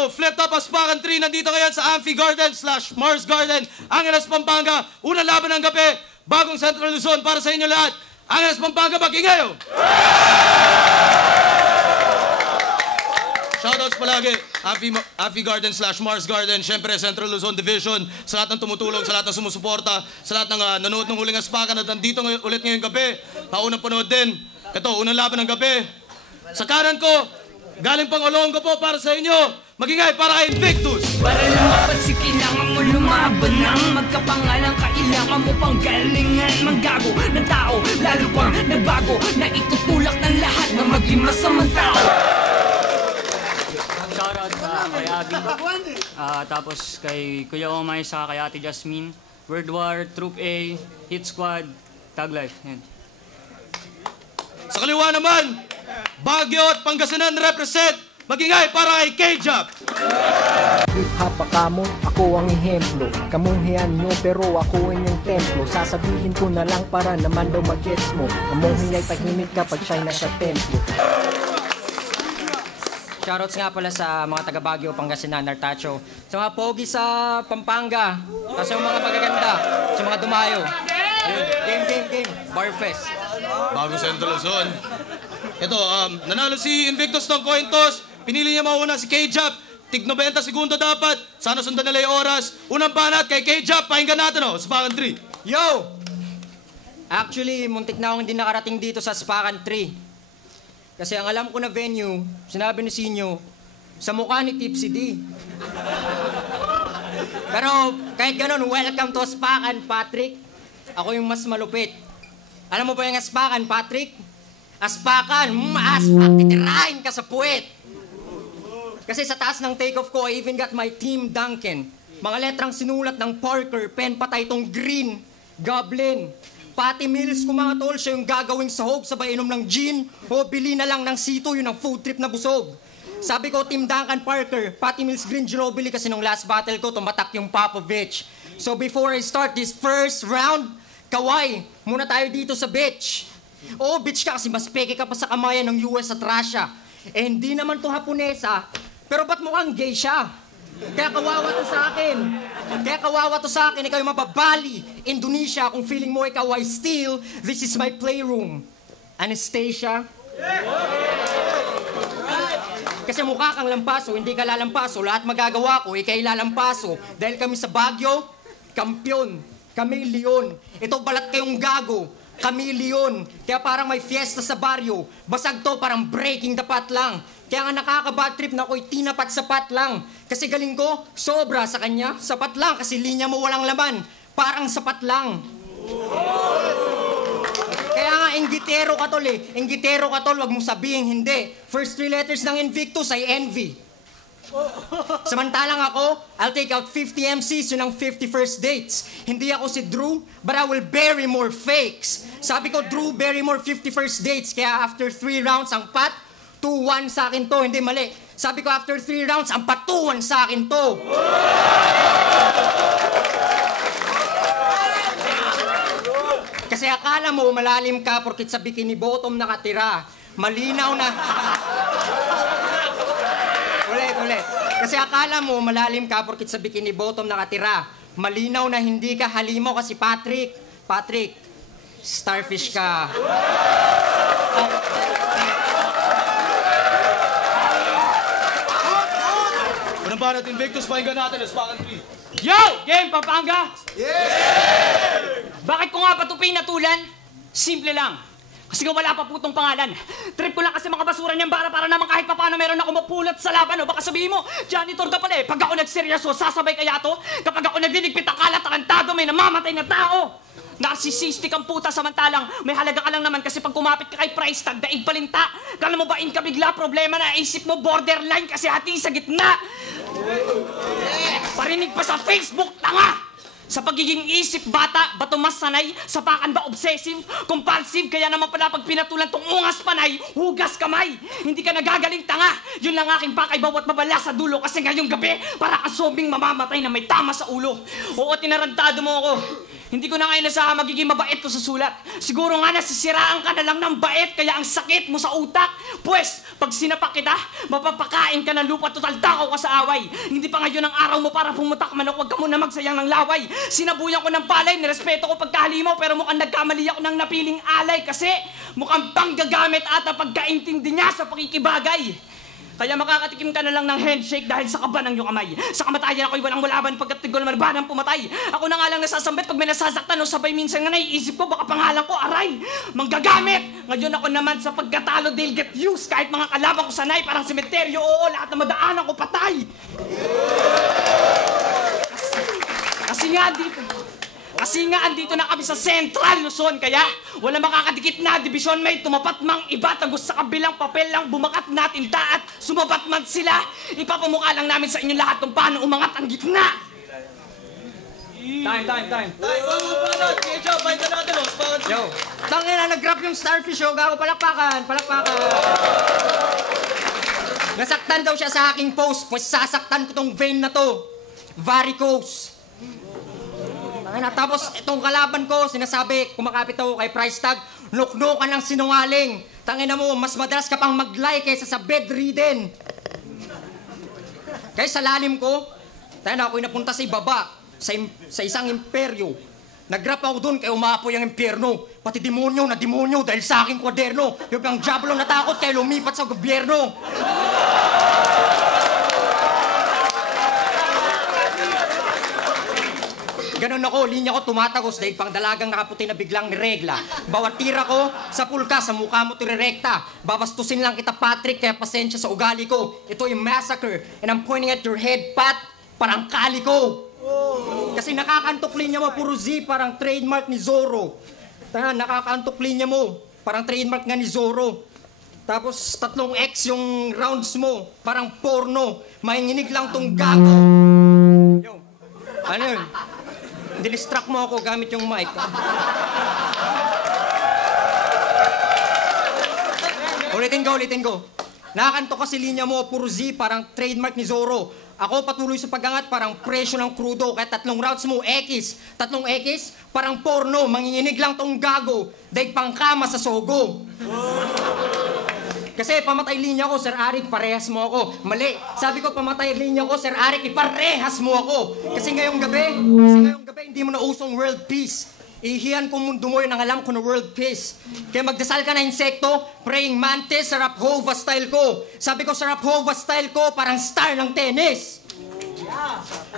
So, Flip Top Aspakan 3, nandito ngayon sa Amphi Garden / Mars Garden, Angeles, Pampanga. Unang laban ng gabi, bagong Central Luzon para sa inyo lahat. Angeles, Pampanga, mag-ingayo! Shoutouts palagi, Amphi Garden / Mars Garden, syempre Central Luzon Division, sa lahat ng tumutulong, sa lahat ng sumusuporta, sa lahat ng nanood ng Huling Aspakan at nandito ulit ngayong gabi. Paunang panood din. Ito, unang laban ng gabi. Sa kanan ko, galing pang Olongo po para sa inyo. Magingay para kay Invictus. Para lumaban si kailangan mo lumaban ng magkapangalan. Kailangan mo pang galingan. Manggago ng tao, lalo pang nagbago, na itutulak ng lahat na maging masamang tao. Shoutout kay Abby, tapos kay Kuya Omay, saka kay Ate Jasmine, World War, Troop A, Hit Squad, Tag Life. Yan. Sa kaliwa naman, Baguio at Pangasinan represent. Magingay para kay K-Jop. Hip-hop kamo, ako ang ehemplo. Kamuhian nyo pero ako ang yung templo. Sasabihin ko na lang para naman daw mag-gets mo. Kamuhiya'y tahimik kapag siya'y nasa templo. Shoutouts nga pala sa mga taga Baguio, Pangasinan, Artacho. Sa mga pogi sa Pampanga. Sa mga magaganda. Sa mga dumayo. Game. Barfest. Bagong Central Luzon. Ito, nanalo si Invictus ng coin toss. Pinili niya mauna si K-Jop. Tig 90 segundo dapat. Sana sundan nila yung oras. Unang banat kay K-Jop. Pakinggan natin Aspakan 3. Yo! Actually, muntik na akong hindi nakarating dito sa Aspakan 3. Kasi ang alam ko na venue, sinabi ni Sinyo, sa mukha ni Tipsy D. Pero kahit ganun, welcome to Aspakan, Patrick. Ako yung mas malupit. Alam mo ba yung Aspakan, Patrick? Aspakan, titirahin ka sa puwet. Kasi sa taas ng take-off ko, I even got my Team Duncan. Mga letrang sinulat ng Parker, pen patay tong Green, Goblin. Patty Mills, kung mga tol, siya yung gagawing sahog, sabay inom ng gin, o bili na lang ng sito, yun ang food trip na busog. Sabi ko, Team Duncan, Parker, Patty Mills, Green, Ginobili, kasi nung last battle ko, tumatak yung Popovich. So before I start this first round, Kaway, muna tayo dito sa beach. Oo, bitch ka kasi mas peke ka pa sa kamayan ng US at Russia. Eh, hindi naman to Haponesa, pero ba't mukhang gay siya? Kaya kawawa to sa akin. Ikaw yung mababali. Indonesia, kung feeling mo ikaw ay steal, this is my playroom. Anastasia? Kasi mukha kang lampaso, hindi ka lalampaso. Lahat magagawa ko, ikay lalampaso. Dahil kami sa Baguio, kampyon. Kami leon. Ito balat kayong gago. Kami leon. Kaya parang may fiesta sa baryo. Basag to, parang breaking the pot lang. Kaya nga nakaka-bad trip na ako'y tinapat sapat lang. Kasi galing ko, sobra sa kanya. Sapat lang kasi linya mo walang laman. Parang sapat lang. Kaya nga, enggitero ka tol eh. Enggitero ka tol, wag mong sabihin hindi. First 3 letters ng Invictus ay envy. Samantalang ako, I'll take out 50 MCs, yun ang 50 first dates. Hindi ako si Drew, but I will bury more fakes. Sabi ko, Drew, bury more 50 first dates. Kaya after 3 rounds, ang pat, 2-1 sa akin to. Hindi, mali. Sabi ko, after 3 rounds, ang patuan sa akin to. Kasi akala mo, malalim ka porkit sa bikini bottom nakatira. Malinaw na... Ulit. Kasi akala mo, malalim ka porkit sa bikini bottom nakatira. Malinaw na hindi ka halimaw kasi Patrick, starfish ka. Unang banat Invictus, pakinggan natin Aspakan 3. Yo! Game, Pampanga! Yeah! Bakit ko nga patupin natulan? Simple lang. Kasi nga wala pa putong pangalan. Trip ko lang kasi mga basura niyang bara para naman kahit paano meron ako mapulot sa laban. O baka sabihin mo, janitor ka pala eh. Pag ako nagseryoso, sasabay kaya to? Kapag ako nagdiligpit ang kalat, tarantado, may namamatay na tao. Narcissistic ang puta samantalang may halaga ka lang naman kasi pag kumapit ka kay price tag, daig palinta. Kala mo ba in ka bigla? Problema na isip mo borderline kasi hati sa gitna. Parinig pa sa Facebook, tanga! Sa pagiging isip bata, ba mas sanay? Sa pakan ba obsessive? Compulsive? Kaya naman pala pag pinatulan tong ungas panay, hugas kamay. Hindi ka nagagaling tanga. Yun lang aking pakay bawat mabala sa dulo. Kasi ngayong gabi, para ka zombing mamamatay na may tama sa ulo. Oo, tinarantado mo ako. Hindi ko na ngayon nasaha magiging mabait ko sa sulat. Siguro nga nasisiraan ka na lang ng bait, kaya ang sakit mo sa utak. Pwes, pag sinapak kita, mapapakain ka ng lupa, total takaw ka sa away. Hindi pa ngayon ang araw mo para pumutak manok, huwag ka muna magsayang ng laway. Sinabuyan ko ng palay, nirespeto ko pagkahalimaw, pero mukhang nagkamali ako ng napiling alay kasi mukhang panggagamit ata pagkaintindi niya sa pakikibagay. Kaya makakatikim ka na lang ng handshake dahil sa kaba ng iyong kamay. Sa kamatayan ako'y walang walaban pagkat tigol marbanang pumatay. Ako na nga lang nasasambit pag may nasasaktan o sabay minsan nga naiisip ko baka pangalan ko aray. Manggagamit! Ngayon ako naman sa pagkatalo they'll get used kahit mga kalaban ko sanay parang sementeryo. Oo, lahat na madaanan ko patay. Kasi nga andito na kami sa Central Luzon, kaya wala makakadikit na dibisyon, may tumapat mang iba, tagos sa kabilang papel lang bumakat natin at sumabat man sila. Ipapamukha lang namin sa inyo lahat kung paano umangat ang gitna. Time. Yo, tangina, nag-grab yung starfish, yo. Gago, palakpakan. Nasaktan daw siya sa aking post, pues sasaktan ko tong vein na to. Varicose. Tapos itong kalaban ko, sinasabi, kumakapit ako kay price tag, nuknukan ng sinungaling. Tangina mo, mas madalas ka pang mag-lie kaysa sa bedridden. Kaya sa lalim ko, tangina ako'y napunta sa ibaba, sa isang imperyo. Nag-rap ako dun kaya umapoy ang impyerno. Pati demonyo na demonyo dahil sa aking kwaderno. Yung ang diablo natakot kaya lumipat sa gobyerno. Ganon ako, linya ko tumatagos dahil pang dalagang nakaputi na biglang niregla. Bawat tira ko, sa pulka, sa mukha mo tirerekta. Babastusin lang kita, Patrick, kaya pasensya sa ugali ko. Ito yung massacre, and I'm pointing at your head, Pat, parang kali ko. Kasi nakakantok linya mo, puro Z, parang trademark ni Zorro. Nakakantok linya mo, parang trademark nga ni Zorro. Tapos 3 X yung rounds mo, parang porno. Mahinginig lang tong gago. Yo, ano yun? Dinistract mo ako gamit yung mic. Ulitin ko. Nakakanto kasi linya mo, puro Z, parang trademark ni Zorro. Ako patuloy sa pagangat, parang presyo ng krudo. Kaya 3 rounds mo, X. 3 X, parang porno. Manginginig lang tong gago. Dahil pangkama sa sogo. Kasi pamatay linya ko, Sir Arik, parehas mo ako. Mali. Sabi ko, pamatay linya ko, Sir Arik, iparehas mo ako. Kasi ngayong gabi, hindi mo na usong world peace. Ihiyan ko mundo mo yun ang alam ko na world peace. Kaya magdasal ka na insekto, praying mantis, sa Raphova style ko. Sabi ko, sa Raphova style ko, parang star ng tennis.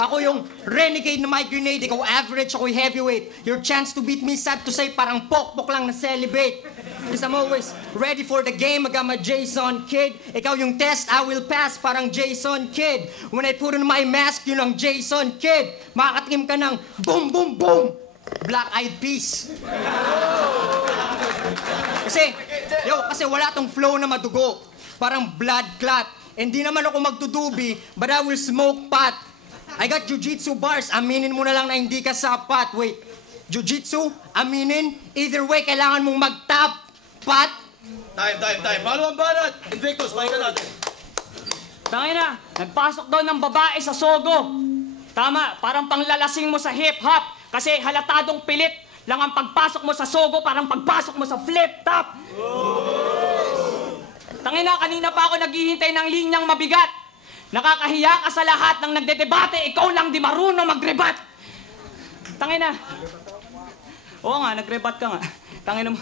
Ako yung renegade na my grenade, ikaw average, ako yung heavyweight. Your chance to beat me, sad to say, parang pokpok lang na celebrate. Because I'm always ready for the game, I got my Jason Kidd. Ikaw yung test, I will pass, parang Jason Kidd. When I put on my mask, yun ang Jason Kidd. Makakatim ka ng boom, boom, boom. Black Eyed Peas. Kasi wala tong flow na madugo. Parang blood clot. Hindi naman ako magtutubi, but I will smoke pot. I got jujitsu bars, aminin mo na lang na hindi ka sapat. Wait, jujitsu, aminin, either way, kailangan mong mag-top, pot. Time. Paano ang banat? Invictus, pakinggan natin. Tangina, nagpasok daw ng babae sa sogo. Tama, parang panglalasing mo sa hip-hop. Kasi halatadong pilit lang ang pagpasok mo sa sogo, parang pagpasok mo sa flip-top. Tangina, kanina pa ako naghihintay ng linyang mabigat. Nakakahiya ka sa lahat ng nagdedebate, ikaw lang di marunong magrebat. Tangina. Oo nga, nagrebat ka nga. Tangina mo.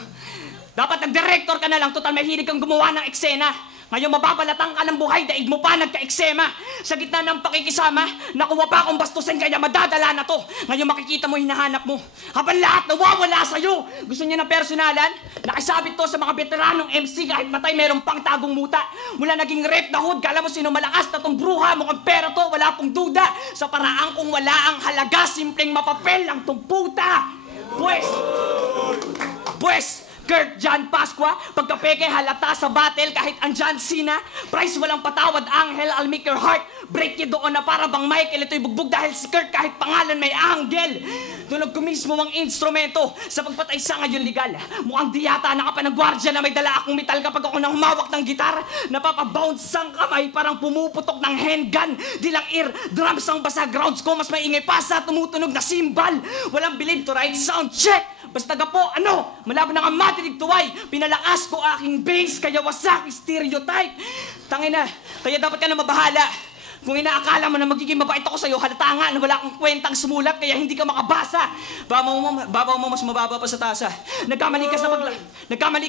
Dapat nag-director ka na lang, total may hilig kang gumawa ng eksena. Ngayon mababalatan ka ng buhay, daig mo pa nagka-eksema. Sa gitna ng pakikisama, nakuha pa akong bastusin kaya madadala na to. Ngayon makikita mo, hinahanap mo. Habang lahat nawawala sa'yo. Gusto niyo ng personalan? Nakisabit to sa mga veteranong MC kahit matay meron pang tagong muta. Mula naging rep na hood, kala mo sino malakas na tong bruha. Mukhang pera to, wala pong duda. Sa paraan kung wala ang halaga, simpleng mapapel lang tong puta. Pues, Kurt John Pasqua, pagkapeke halata sa battle kahit ang John Cena, price walang patawad, Angel, I'll make your heart break you doon na para bang Michael, ito'y bugbog dahil si Kurt kahit pangalan may Angel. Tunog ko mismo ang instrumento sa pagpatay sa ngayon legal. Mukhang diyata nakapanagwardya na may dala akong metal kapag ako nang humawak ng gitar. Napapabounce ang kamay parang pumuputok ng handgun. Di lang ear, drums ang basa, grounds ko mas maingay pa sa tumutunog na cymbal. Walang believe to right sound check. Basta gapo, malabo na nga matinig tuway. Pinalakas ko aking bass, kaya wasak stereotype. Tangina, kaya dapat ka na mabahala. Kung inaakala mo na magiging mabait ako sa'yo, halata nga na wala akong kwentang sumulat kaya hindi ka makabasa. Babaw mo mas mababa pa sa tasa. Nagkamali ka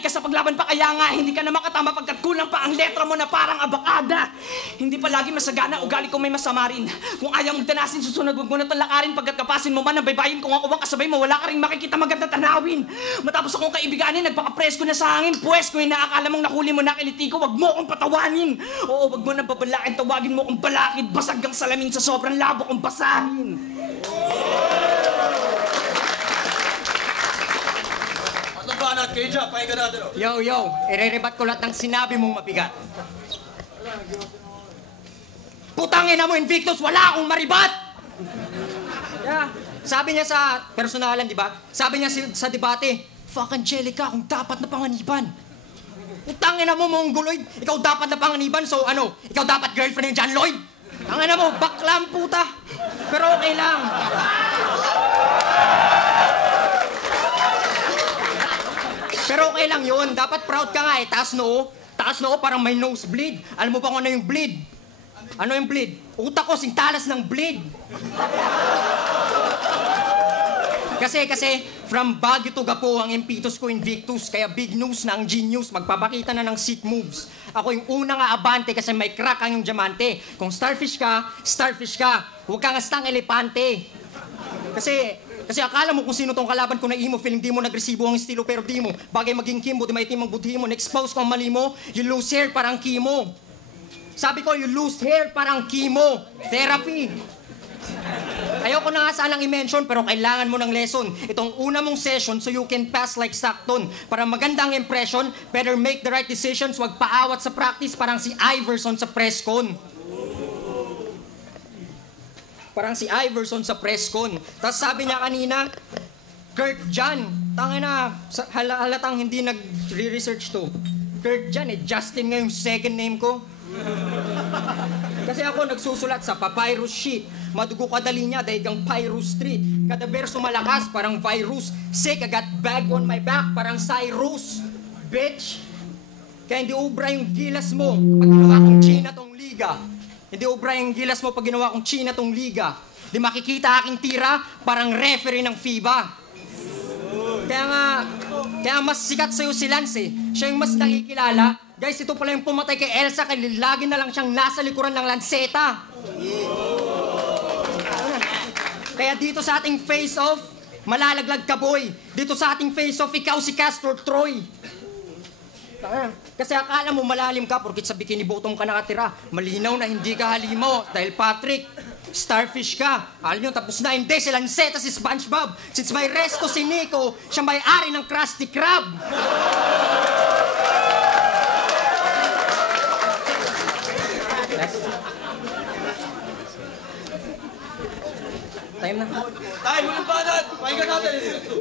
sa paglaban pa kaya nga hindi ka na makatama pagkat kulang pa ang letra mo na parang abakada. Hindi palagi masagana, ugali ko may masama rin. Kung ayaw mong danasin, susunod wag mo na talakarin pagkat kapasin mo man ang baybayin kung ako bang kasabay mo, wala ka rin makikita maganda tanawin. Matapos akong kaibiganin, nagpaka-presko na sa hangin. Pwes, kung inaakala mong nahuli mo na kiliti ko, wag mo akong patawanin. Oo, wag mo nang babalakin, tawagin mo akong balakid. Basag ang salamin sa sobrang labo kong basahin. Atong banat, Keja, pahinga natin. Yo, ire-rebat ko lahat ng sinabi mong mabigat. Putangin na mo, Invictus, wala akong maribat! Yeah. Sabi niya sa personalan, di ba? Sabi niya sa debate, fuck Angelica, kung dapat na panganiban. Putangin na mo, Mongoloid, ikaw dapat na panganiban, so ikaw dapat girlfriend ni John Lloyd? Tangin na mo, baklang puta. Pero okay lang. Pero okay lang yun. Dapat proud ka nga eh. Taas noo parang may nosebleed. Alam mo ba kung ano yung bleed? Ano yung bleed? Utak ko, singtalas ng bleed. Kasi, from Baguio to Gapo ang impetus ko Invictus. Kaya big news na ang genius. Magpapakita na ng sick moves. Ako yung unang aabante kasi may crack ang yung diamante. Kung starfish ka. Huwag kang astang elepante. Kasi akala mo kung sino tong kalaban ko na imo, feeling di mo nagresibo ang estilo pero di mo. Bagay maging kimbo, di maitim ang budhi mo. Na-expose ko ang mali mo, you lose hair parang chemo. Sabi ko, you lose hair parang chemo. Therapy. Ayoko na nga sanang i-mention pero kailangan mo ng lesson. Itong una mong session so you can pass like Stockton. Para magandang impression, better make the right decisions. Huwag paawat sa practice parang si Iverson sa press con. Tapos sabi niya kanina, Kurt John. Tangina, halatang hindi nag-research to. Kurt John Justin nga yung second name ko. Kasi ako nagsusulat sa papyrus sheet. Madugo kadali niya dahil kang Pyrus Street. Kada verso malakas parang virus. Sick, I got bag on my back parang Cyrus. Bitch. Kaya hindi ubra yung gilas mo pag ginawa kong China tong liga. Hindi ubra yung gilas mo pag ginawa kong China tong liga. Di makikita aking tira parang referee ng FIBA. Kaya mas sikat sa'yo si Lance eh. Siya yung mas nakikilala. Guys, ito pala yung pumatay kay Elsa kaya lagi na lang siyang nasa likuran ng lanseta. Kaya dito sa ating face-off, malalaglag ka boy. Dito sa ating face-off, ikaw si Castor Troy. Kasi akala mo malalim ka porkit sa bikini bottom ka nakatira. Malinaw na hindi ka halimaw dahil Patrick, starfish ka. Alam nyo, tapos na hindi si Lanceta si SpongeBob. Since may resto si Nico, siya may-ari ng Krusty Krab. Time na. Walang banat, pahinga natin.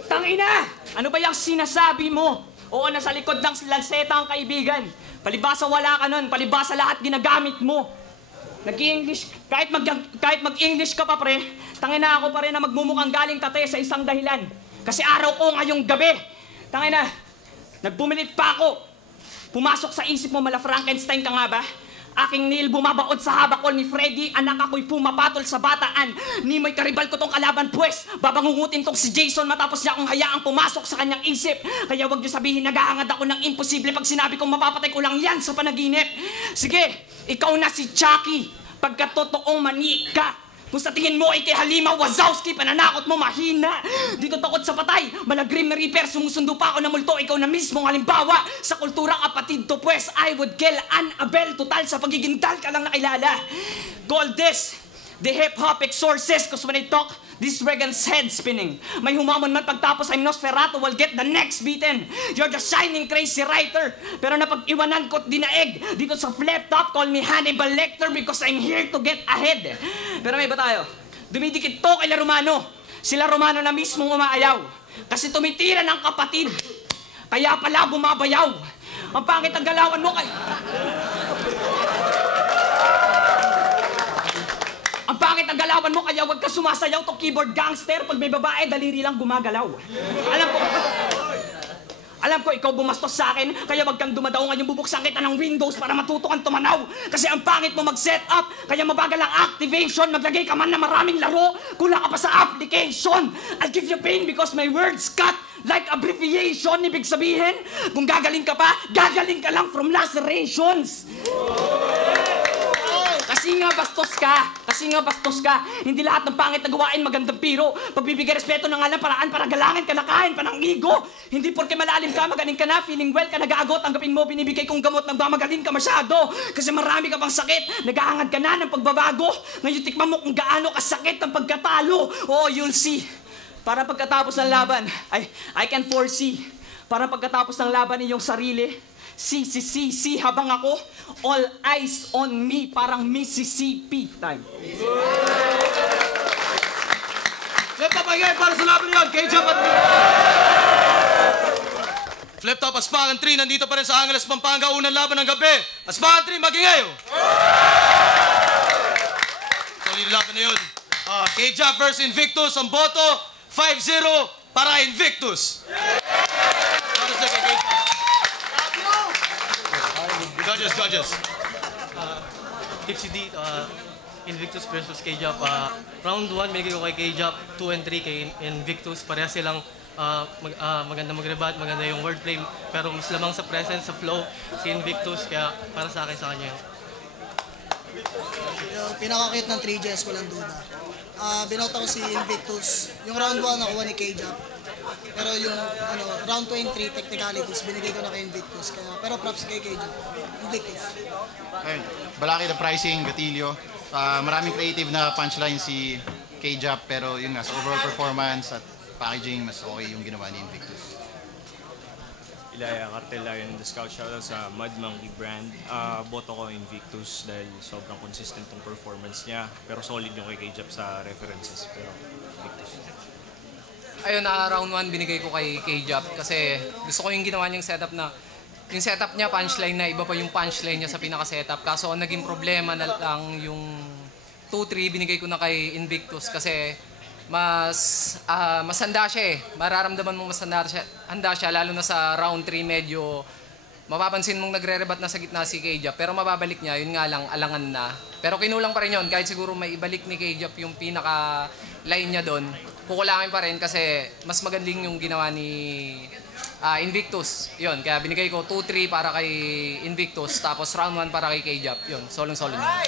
Tangina! Ano ba yung sinasabi mo? Oo, nasa likod ng lanseta ang kaibigan. Palibasa wala ka nun. Palibasa lahat ginagamit mo. Nag-English, kahit mag-English ka pa pre, tangina ako pa rin na magmumukhang galing tate sa isang dahilan. Kasi araw ko ngayong gabi. Tangina, nagpumilit pa ako. Pumasok sa isip mo mala Frankenstein ka nga ba? Aking nail bumabaod sa habakol ni Freddy, anak ako'y pumapatol sa bataan. Nimoy karibal ko tong kalaban pues, babangungutin tong si Jason matapos niya akong hayaang pumasok sa kanyang isip. Kaya wag niyo sabihin naghahangad ako ng imposible pag sinabi kong mapapatay ko lang yan sa panaginip. Sige, ikaw na si Chucky, pagkatotoong mani ka. Kung sa tingin mo ay kay Halima Wazowski, pananakot mo mahina. Dito takot sa patay, malagrim na reaper, sumusundo pa ako na multo, ikaw na mismo halimbawa. Sa kultura kapatid to pues, I would kill Annabelle. Total sa pagiging dal ka lang nakilala. Goldest, the hip-hop exorcist, cause when I talk, This Regan's head spinning. May humamon man pagtapos I'm Nosferatu will get the next beaten. You're the shining crazy writer. Pero napag-iwanan ko't dinaeg. Dito sa flip top, call me Hannibal Lecter because I'm here to get ahead. Pero may iba tayo. Dumidikit to kay La Romano. Sila Romano na mismong umaayaw. Kasi tumitira ng kapatid. Kaya pala bumabayaw. Ang pangit ang galawan mo kay... Ang pangit ang galawan mo, kaya huwag ka sumasayaw to keyboard gangster. Pag may babae, daliri lang gumagalaw. Alam ko, ikaw bumastos sa akin, kaya wag kang dumadaw ngayon bubuksan kita ng Windows para matuto kang tumanaw. Kasi ang pangit mo mag-set up, kaya mabagal ang activation. Maglagay ka man na maraming laro, kulang ka pa sa application. I'll give you pain because my words cut like abbreviation. Ibig sabihin, kung gagaling ka pa, gagaling ka lang from lacerations. Kasi nga bastos ka. Hindi lahat ng pangit na gawain magandang piro. Pagbibigay respeto ng alam, paraan para galangin ka, nakain pa ng ego. Hindi porke malalim ka, magaling ka na, feeling well ka, nag-aagot, tanggapin mo, binibigay kong gamot nang magaling ka masyado. Kasi marami ka pang sakit, nag-aangad ka na ng pagbabago. Ngayon tikman mo kung gaano kasakit ang pagkatalo. Oh, you'll see. Para pagkatapos ng laban, I can foresee. Para pagkatapos ng laban iyong sarili, si habang ako, all eyes on me, parang Mississippi time. Flip top again para sa laban yun, K-Jump at... Flip top, Aspakan 3, nandito pa rin sa Angeles, Pampanga, unang laban ng gabi. Aspakan 3, magingayo! Solid laban na yun. K-Jump versus Invictus, ang boto, 5-0 para Invictus. Para sa K-Jump. Judges. Tipsy D, Invictus versus K-Jump. Round 1, binigay ko kay K-Jump, 2 and 3 kay Invictus. Pareha silang maganda mag-rebat, maganda yung wordplay. Pero mas lamang sa presence, sa flow, si Invictus. Kaya para sa akin, sa kanya yun. Yung pinaka-cute ng 3Gs, walang duda. Binout ako si Invictus. Yung round 1, nakuha ni K-Jump. Pero yung round 2 and 3 technicalities, binigay ko na kay Invictus. Pero props kay K-Jump. Invictus. Ayun, balaki na pricing, Gatilio. Maraming creative na punchline si K-Jump, pero yun nga, sa overall performance at packaging, mas okay yung ginawa ni Invictus. Ilaya Cartela yun, the scout shoutout sa Mud Monkey brand. Boto ko Invictus dahil sobrang consistent yung performance niya. Pero solid yung kay K-Jump sa references. Pero Invictus. Ayun, round 1 binigay ko kay K-Jump kasi gusto ko yung ginawa niyang setup na yung setup niya, punchline na, iba pa yung punchline niya sa pinaka-setup. Kaso ang naging problema na lang yung 2-3 binigay ko na kay Invictus kasi mas handa siya eh. Mararamdaman mo mas handa siya lalo na sa round 3 medyo mapapansin mong nagre-rebat na sa gitna si K-Jump pero mababalik niya, yun nga lang, alangan na. Pero kinulang pa rin yun, kahit siguro may ibalik ni K-Jump yung pinaka-line niya doon, kukulangin pa rin kasi mas magaling yung ginawa ni Invictus. Yun, kaya binigay ko 2-3 para kay Invictus tapos round 1 para kay K-Jump. Yun, solong-solo na.